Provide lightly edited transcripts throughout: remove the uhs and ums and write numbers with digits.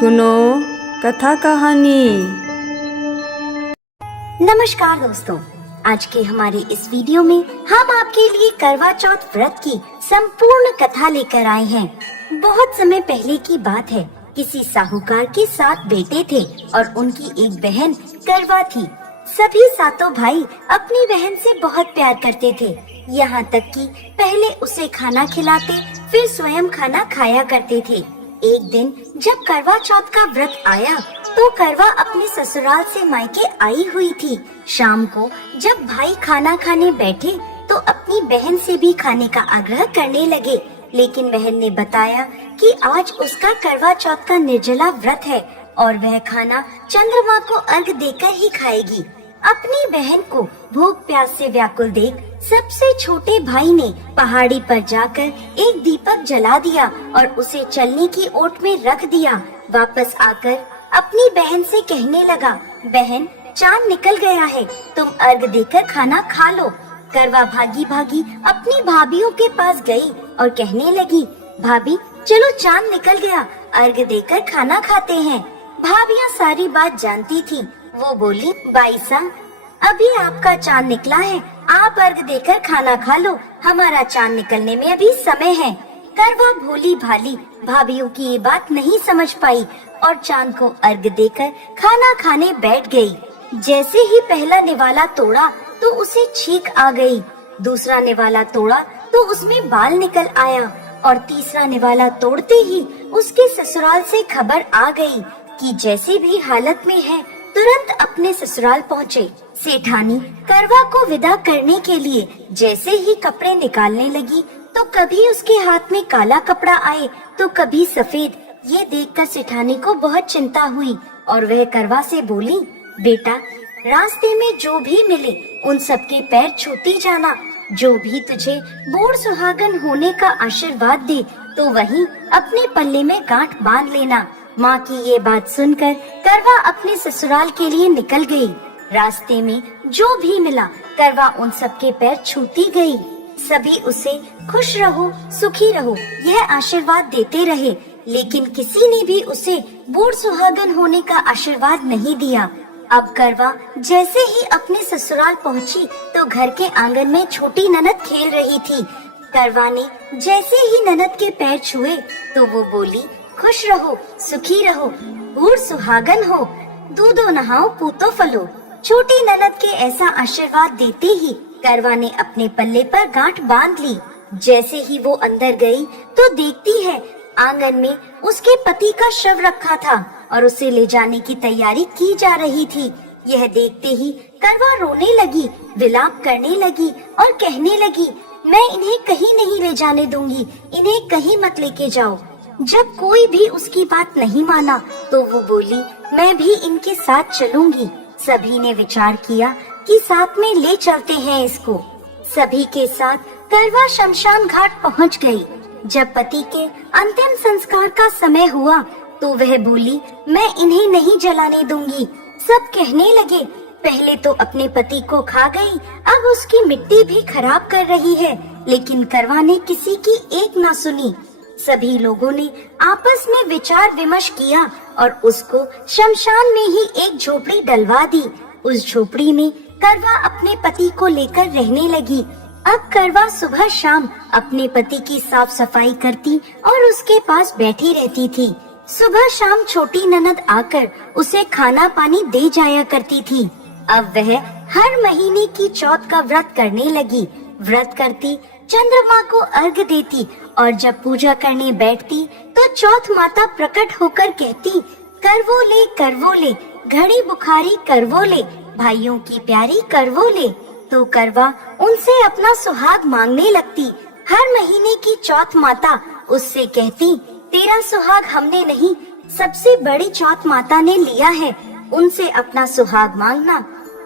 सुनो कथा कहानी। नमस्कार दोस्तों, आज के हमारे इस वीडियो में हम आपके लिए करवा चौथ व्रत की संपूर्ण कथा लेकर आए हैं। बहुत समय पहले की बात है। किसी साहूकार के 7 बेटे थे और उनकी एक बहन करवा थी। सभी सातों भाई अपनी बहन से बहुत प्यार करते थे, यहाँ तक कि पहले उसे खाना खिलाते फिर स्वयं खाना खाया करते थे। एक दिन जब करवा चौथ का व्रत आया तो करवा अपने ससुराल से मायके आई हुई थी। शाम को जब भाई खाना खाने बैठे तो अपनी बहन से भी खाने का आग्रह करने लगे, लेकिन बहन ने बताया कि आज उसका करवा चौथ का निर्जला व्रत है और वह खाना चंद्रमा को अर्घ देकर ही खाएगी। अपनी बहन को भूख प्यास से व्याकुल देख सबसे छोटे भाई ने पहाड़ी पर जाकर एक दीपक जला दिया और उसे चलने की ओट में रख दिया। वापस आकर अपनी बहन से कहने लगा, बहन चांद निकल गया है, तुम अर्घ देकर खाना खा लो। करवा भागी भागी अपनी भाभीियों के पास गई और कहने लगी, भाभी चलो चांद निकल गया, अर्घ देकर खाना खाते हैं। भाभियाँ सारी बात जानती थी। वो बोली, बाईसा अभी आपका चांद निकला है, आप अर्घ देकर खाना खा लो, हमारा चांद निकलने में अभी समय है। करवा भोली भाली भाभीियों की ये बात नहीं समझ पाई और चांद को अर्घ देकर खाना खाने बैठ गई। जैसे ही पहला निवाला तोड़ा तो उसे छींक आ गई, दूसरा निवाला तोड़ा तो उसमें बाल निकल आया और तीसरा निवाला तोड़ते ही उसके ससुराल से खबर आ गई कि जैसी भी हालत में है तुरंत अपने ससुराल पहुँचे। सेठानी करवा को विदा करने के लिए जैसे ही कपड़े निकालने लगी तो कभी उसके हाथ में काला कपड़ा आए तो कभी सफेद। ये देखकर सेठानी को बहुत चिंता हुई और वह करवा से बोली, बेटा रास्ते में जो भी मिले उन सबके पैर छूती जाना, जो भी तुझे बूढ़ सुहागन होने का आशीर्वाद दे तो वहीं अपने पल्ले में गांठ बांध लेना। माँ की ये बात सुनकर करवा अपने ससुराल के लिए निकल गई। रास्ते में जो भी मिला करवा उन सबके पैर छूती गई। सभी उसे खुश रहो सुखी रहो यह आशीर्वाद देते रहे, लेकिन किसी ने भी उसे बूढ़ सुहागन होने का आशीर्वाद नहीं दिया। अब करवा जैसे ही अपने ससुराल पहुंची तो घर के आंगन में छोटी ननद खेल रही थी। करवा ने जैसे ही ननद के पैर छुए तो वो बोली, खुश रहो सुखी रहो बूढ़ सुहागन हो, दूधो नहाओ पूतो फलो। छोटी ननद के ऐसा आशीर्वाद देते ही करवा ने अपने पल्ले पर गांठ बांध ली। जैसे ही वो अंदर गई तो देखती है आंगन में उसके पति का शव रखा था और उसे ले जाने की तैयारी की जा रही थी। यह देखते ही करवा रोने लगी, विलाप करने लगी और कहने लगी, मैं इन्हें कहीं नहीं ले जाने दूंगी, इन्हें कहीं मत लेके जाओ। जब कोई भी उसकी बात नहीं माना तो वो बोली, मैं भी इनके साथ चलूंगी। सभी ने विचार किया कि साथ में ले चलते हैं इसको। सभी के साथ करवा शमशान घाट पहुंच गई। जब पति के अंतिम संस्कार का समय हुआ तो वह बोली, मैं इन्हें नहीं जलाने दूंगी। सब कहने लगे, पहले तो अपने पति को खा गई, अब उसकी मिट्टी भी खराब कर रही है, लेकिन करवा ने किसी की एक न सुनी। सभी लोगों ने आपस में विचार विमर्श किया और उसको शमशान में ही एक झोपड़ी डलवा दी। उस झोपड़ी में करवा अपने पति को लेकर रहने लगी। अब करवा सुबह शाम अपने पति की साफ सफाई करती और उसके पास बैठी रहती थी। सुबह शाम छोटी ननद आकर उसे खाना पानी दे जाया करती थी। अब वह हर महीने की चौथ का व्रत करने लगी। व्रत करती, चंद्रमा को अर्घ देती और जब पूजा करने बैठती तो चौथ माता प्रकट होकर कहती, करवो ले घड़ी बुखारी करवो ले, भाइयों की प्यारी करवो ले। तो करवा उनसे अपना सुहाग मांगने लगती। हर महीने की चौथ माता उससे कहती, तेरा सुहाग हमने नहीं, सबसे बड़ी चौथ माता ने लिया है, उनसे अपना सुहाग मांगना।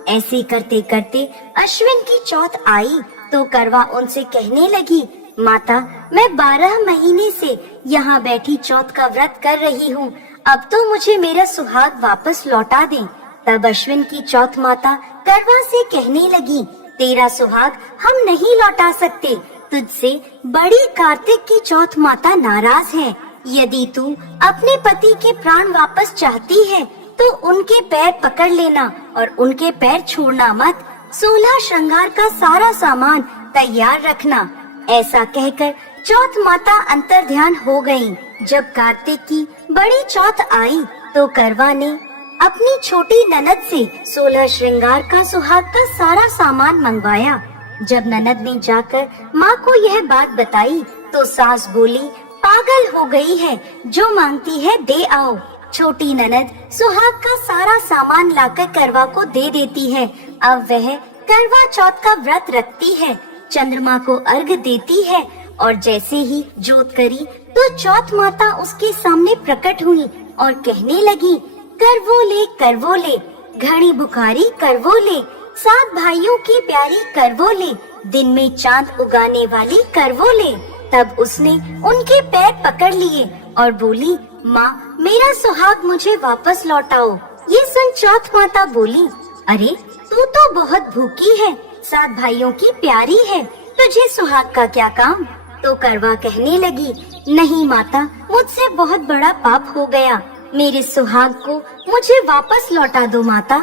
ऐसे करते करते अश्विन की चौथ आई तो करवा उनसे कहने लगी, माता मैं 12 महीने से यहाँ बैठी चौथ का व्रत कर रही हूँ, अब तो मुझे मेरा सुहाग वापस लौटा दें। तब अश्विन की चौथ माता करवा से कहने लगी, तेरा सुहाग हम नहीं लौटा सकते, तुझसे बड़ी कार्तिक की चौथ माता नाराज है, यदि तू अपने पति के प्राण वापस चाहती है तो उनके पैर पकड़ लेना और उनके पैर छोड़ना मत। 16 श्रृंगार का सारा सामान तैयार रखना। ऐसा कहकर चौथ माता अंतर्ध्यान हो गयी। जब कार्तिक की बड़ी चौथ आई तो करवा ने अपनी छोटी ननद से 16 श्रृंगार का सुहाग का सारा सामान मंगवाया। जब ननद ने जाकर माँ को यह बात बताई तो सास बोली, पागल हो गई है, जो मांगती है दे आओ। छोटी ननद सुहाग का सारा सामान लाकर करवा को दे देती है। अब वह करवा चौथ का व्रत रखती है, चंद्रमा को अर्घ देती है और जैसे ही जोत करी तो चौथ माता उसके सामने प्रकट हुई और कहने लगी, करवो ले, घड़ी बुखारी करवो ले, 7 भाइयों की प्यारी करवो ले, दिन में चांद उगाने वाली करवो ले। तब उसने उनके पैर पकड़ लिए और बोली, माँ मेरा सुहाग मुझे वापस लौटाओ। ये सुन चौथ माता बोली, अरे तू तो बहुत भूखी है, 7 भाइयों की प्यारी है, तुझे सुहाग का क्या काम। तो करवा कहने लगी, नहीं माता, मुझसे बहुत बड़ा पाप हो गया, मेरे सुहाग को मुझे वापस लौटा दो माता।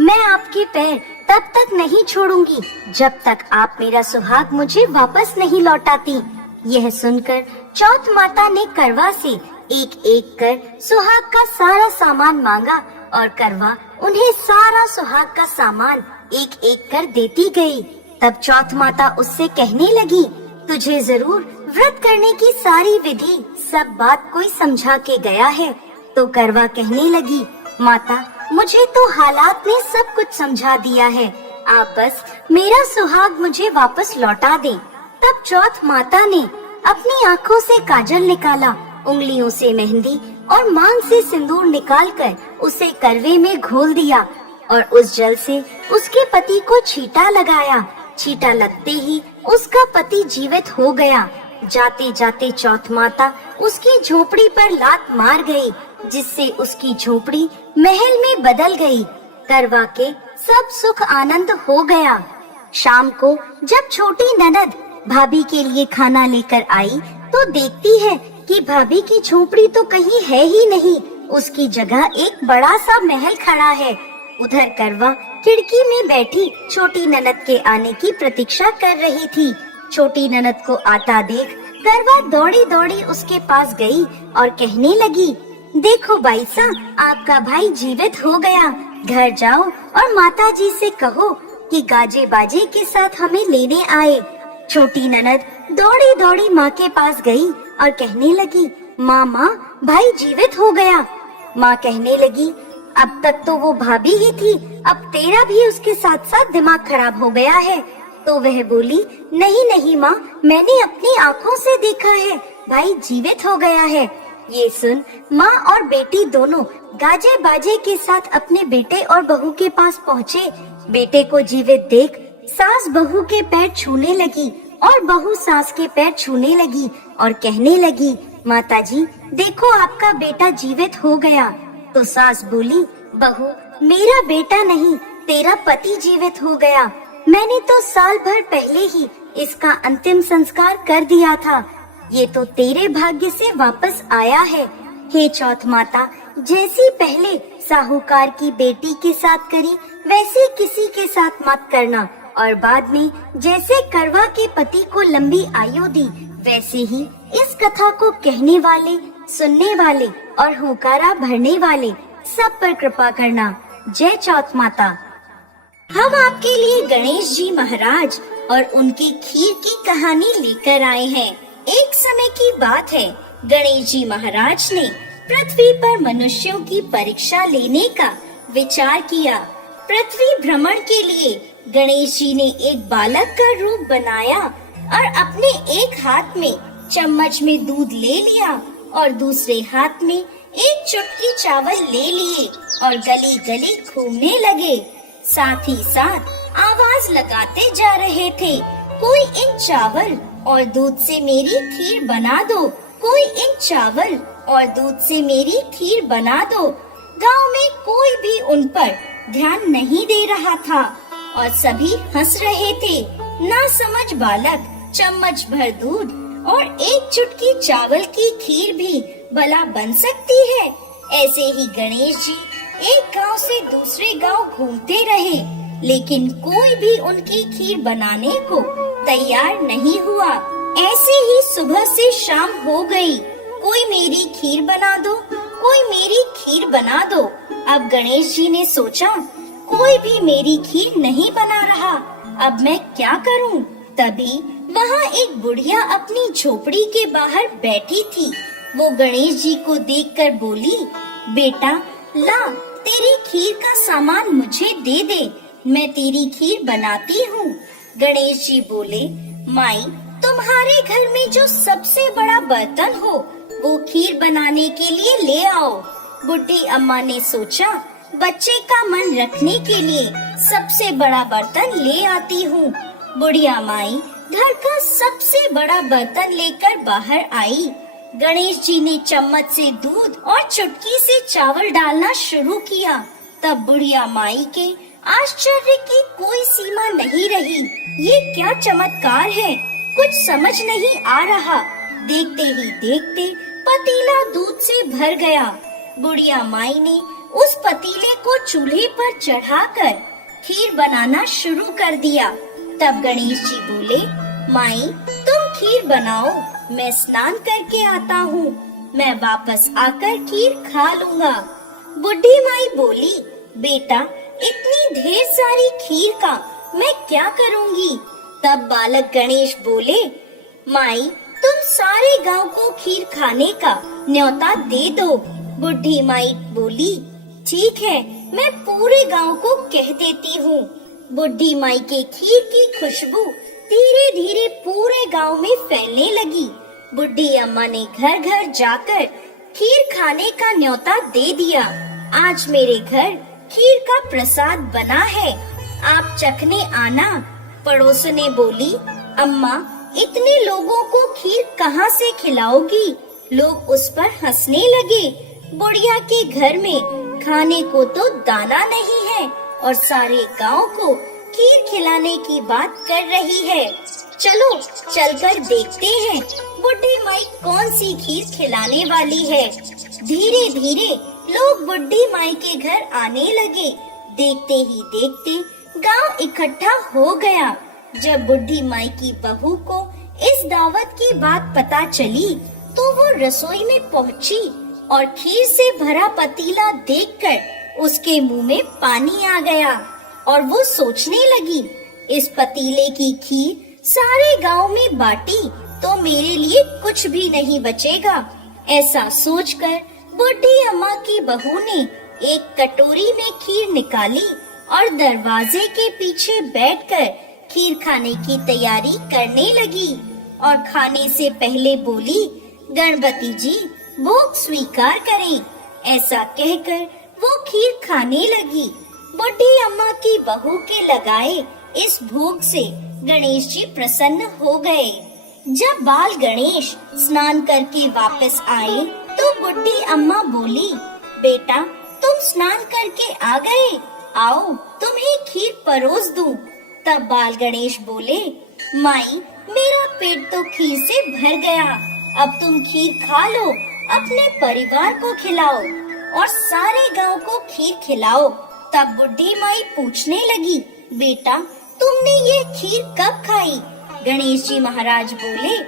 मैं आपके पैर तब तक नहीं छोड़ूंगी जब तक आप मेरा सुहाग मुझे वापस नहीं लौटाती। यह सुनकर चौथ माता ने करवा से एक एक कर सुहाग का सारा सामान मांगा और करवा उन्हें सारा सुहाग का सामान एक एक कर देती गई। तब चौथ माता उससे कहने लगी, तुझे जरूर व्रत करने की सारी विधि सब बात कोई समझा के गया है। तो करवा कहने लगी, माता मुझे तो हालात ने सब कुछ समझा दिया है, आप बस मेरा सुहाग मुझे वापस लौटा दें। तब चौथ माता ने अपनी आँखों से काजल निकाला, उंगलियों से मेहंदी और मांग से सिंदूर निकालकर उसे करवे में घोल दिया और उस जल से उसके पति को छींटा लगाया। छींटा लगते ही उसका पति जीवित हो गया। जाते जाते चौथ माता उसकी झोपड़ी पर लात मार गई, जिससे उसकी झोपड़ी महल में बदल गई। करवा के सब सुख आनंद हो गया। शाम को जब छोटी ननद भाभी के लिए खाना लेकर आई तो देखती है कि भाभी की झोपड़ी तो कहीं है ही नहीं, उसकी जगह एक बड़ा सा महल खड़ा है। उधर करवा खिड़की में बैठी छोटी ननद के आने की प्रतीक्षा कर रही थी। छोटी ननद को आता देख करवा दौड़ी दौड़ी उसके पास गई और कहने लगी, देखो बाईसा, आपका भाई जीवित हो गया। घर जाओ और माता जी से कहो कि गाजे बाजे के साथ हमें लेने आए। छोटी ननद दौड़ी दौड़ी माँ के पास गई और कहने लगी, माँ भाई जीवित हो गया। माँ कहने लगी, अब तक तो वो भाभी ही थी, अब तेरा भी उसके साथ साथ दिमाग खराब हो गया है। तो वह बोली, नहीं माँ, मैंने अपनी आँखों से देखा है, भाई जीवित हो गया है। ये सुन माँ और बेटी दोनों गाजे बाजे के साथ अपने बेटे और बहू के पास पहुँचे। बेटे को जीवित देख सास बहू के पैर छूने लगी और बहू सास के पैर छूने लगी और कहने लगी, माताजी देखो आपका बेटा जीवित हो गया। तो सास बोली, बहू मेरा बेटा नहीं, तेरा पति जीवित हो गया। मैंने तो साल भर पहले ही इसका अंतिम संस्कार कर दिया था, ये तो तेरे भाग्य से वापस आया है। हे चौथ माता, जैसी पहले साहूकार की बेटी के साथ करी वैसे किसी के साथ मत करना, और बाद में जैसे करवा के पति को लंबी आयु दी वैसे ही इस कथा को कहने वाले, सुनने वाले और हुंकारा भरने वाले सब पर कृपा करना। जय चौथ माता। हम आपके लिए गणेश जी महाराज और उनकी खीर की कहानी लेकर आए हैं। एक समय की बात है, गणेश जी महाराज ने पृथ्वी पर मनुष्यों की परीक्षा लेने का विचार किया। पृथ्वी भ्रमण के लिए गणेश जी ने एक बालक का रूप बनाया और अपने एक हाथ में चम्मच में दूध ले लिया और दूसरे हाथ में एक चुटकी चावल ले लिए और गली गली घूमने लगे। साथ ही साथ आवाज लगाते जा रहे थे, कोई इन चावल और दूध से मेरी खीर बना दो, कोई इन चावल और दूध से मेरी खीर बना दो। गांव में कोई भी उन पर ध्यान नहीं दे रहा था और सभी हंस रहे थे। ना समझ बालक चम्मच भर दूध और एक चुटकी चावल की खीर भी भला बन सकती है? ऐसे ही गणेश जी एक गांव से दूसरे गांव घूमते रहे, लेकिन कोई भी उनकी खीर बनाने को तैयार नहीं हुआ। ऐसे ही सुबह से शाम हो गई। कोई मेरी खीर बना दो, कोई मेरी खीर बना दो। अब गणेश जी ने सोचा, कोई भी मेरी खीर नहीं बना रहा, अब मैं क्या करूं? तभी वहाँ एक बुढ़िया अपनी झोपड़ी के बाहर बैठी थी। वो गणेश जी को देखकर बोली, बेटा ला, तेरी खीर का सामान मुझे दे दे, मैं तेरी खीर बनाती हूँ। गणेश जी बोले, माई, तुम्हारे घर में जो सबसे बड़ा बर्तन हो वो खीर बनाने के लिए ले आओ। बुढ़ी अम्मा ने सोचा, बच्चे का मन रखने के लिए सबसे बड़ा बर्तन ले आती हूँ। बुढ़िया माई घर का सबसे बड़ा बर्तन लेकर बाहर आई। गणेश जी ने चम्मच से दूध और चुटकी से चावल डालना शुरू किया। तब बुढ़िया माई के आश्चर्य की कोई सीमा नहीं रही। ये क्या चमत्कार है, कुछ समझ नहीं आ रहा। देखते ही देखते पतीला दूध से भर गया। बुढ़िया माई ने उस पतीले को चूल्हे पर चढ़ाकर खीर बनाना शुरू कर दिया। तब गणेश जी बोले, माई, तुम खीर बनाओ, मैं स्नान करके आता हूँ, मैं वापस आकर खीर खा लूँगा। बुढ़ी माई बोली, बेटा, इतनी ढेर सारी खीर का मैं क्या करूँगी? तब बालक गणेश बोले, माई, तुम सारे गांव को खीर खाने का न्योता दे दो। बुढ़ी माई बोली, ठीक है, मैं पूरे गांव को कह देती हूँ। बुढ़ी माई के खीर की खुशबू धीरे धीरे पूरे गांव में फैलने लगी। बुढ़ी अम्मा ने घर घर जाकर खीर खाने का न्योता दे दिया। आज मेरे घर खीर का प्रसाद बना है, आप चखने आना। पड़ोसने बोली, अम्मा, इतने लोगों को खीर कहाँ से खिलाओगी? लोग उस पर हंसने लगे। बुढ़िया के घर में खाने को तो दाना नहीं है और सारे गांव को खीर खिलाने की बात कर रही है। चलो चलकर देखते हैं बुढ़ी माई कौन सी खीर खिलाने वाली है। धीरे धीरे लोग बुढ़ी माई के घर आने लगे। देखते ही देखते गांव इकट्ठा हो गया। जब बुढ़ी माई की बहू को इस दावत की बात पता चली तो वो रसोई में पहुंची और खीर से भरा पतीला देखकर उसके मुंह में पानी आ गया और वो सोचने लगी, इस पतीले की खीर सारे गांव में बांटी तो मेरे लिए कुछ भी नहीं बचेगा। ऐसा सोचकर बुढ़ी अम्मा की बहू ने एक कटोरी में खीर निकाली और दरवाजे के पीछे बैठकर खीर खाने की तैयारी करने लगी और खाने से पहले बोली, गणपति जी भोग स्वीकार करें। ऐसा कहकर वो खीर खाने लगी। बुढ़ी अम्मा की बहू के लगाए इस भोग से गणेश जी प्रसन्न हो गए। जब बाल गणेश स्नान करके वापस आए तो बुढ़ी अम्मा बोली, बेटा, तुम स्नान करके आ गए, आओ तुम्हें खीर परोस दूं। तब बाल गणेश बोले, माई, मेरा पेट तो खीर से भर गया, अब तुम खीर खा लो, अपने परिवार को खिलाओ और सारे गांव को खीर खिलाओ। तब बुढ़ी माई पूछने लगी, बेटा, तुमने ये खीर कब खाई? गणेश जी महाराज बोले,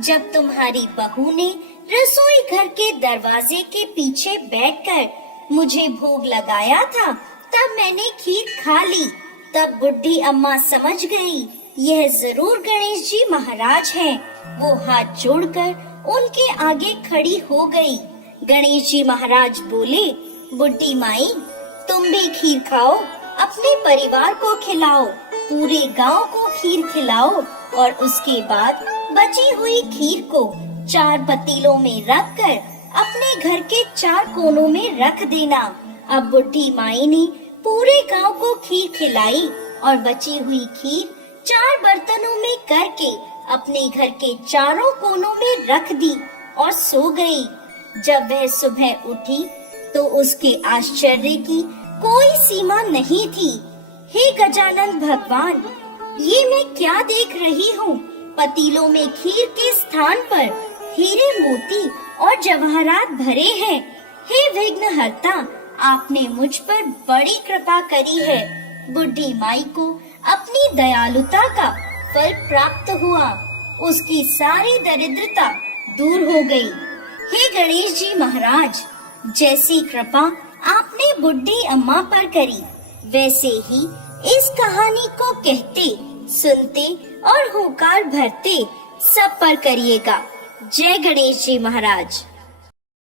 जब तुम्हारी बहू ने रसोई घर के दरवाजे के पीछे बैठकर मुझे भोग लगाया था, तब मैंने खीर खा ली। तब बुढ़ी अम्मा समझ गई, यह जरूर गणेश जी महाराज हैं। वो हाथ जोड़कर उनके आगे खड़ी हो गई। गणेश जी महाराज बोले, बुढ़ी माई, तुम भी खीर खाओ, अपने परिवार को खिलाओ, पूरे गांव को खीर खिलाओ और उसके बाद बची हुई खीर को 4 पतीलों में रखकर अपने घर के 4 कोनों में रख देना। अब बुढ़ी माई ने पूरे गांव को खीर खिलाई और बची हुई खीर 4 बर्तनों में करके अपने घर के चारों कोनों में रख दी और सो गई। जब वह सुबह उठी तो उसके आश्चर्य की कोई सीमा नहीं थी। हे गजानन भगवान, ये मैं क्या देख रही हूँ? पतीलों में खीर के स्थान पर हीरे मोती और जवाहरात भरे हैं। हे विघ्नहर्ता, आपने मुझ पर बड़ी कृपा करी है। बुढ़ी माई को अपनी दयालुता का फल प्राप्त हुआ। उसकी सारी दरिद्रता दूर हो गई। हे गणेश जी महाराज, जैसी कृपा आपने बुढ़ी अम्मा पर करी, वैसे ही इस कहानी को कहते, सुनते और होकार भरते सब पर करिएगा। जय गणेश जी महाराज।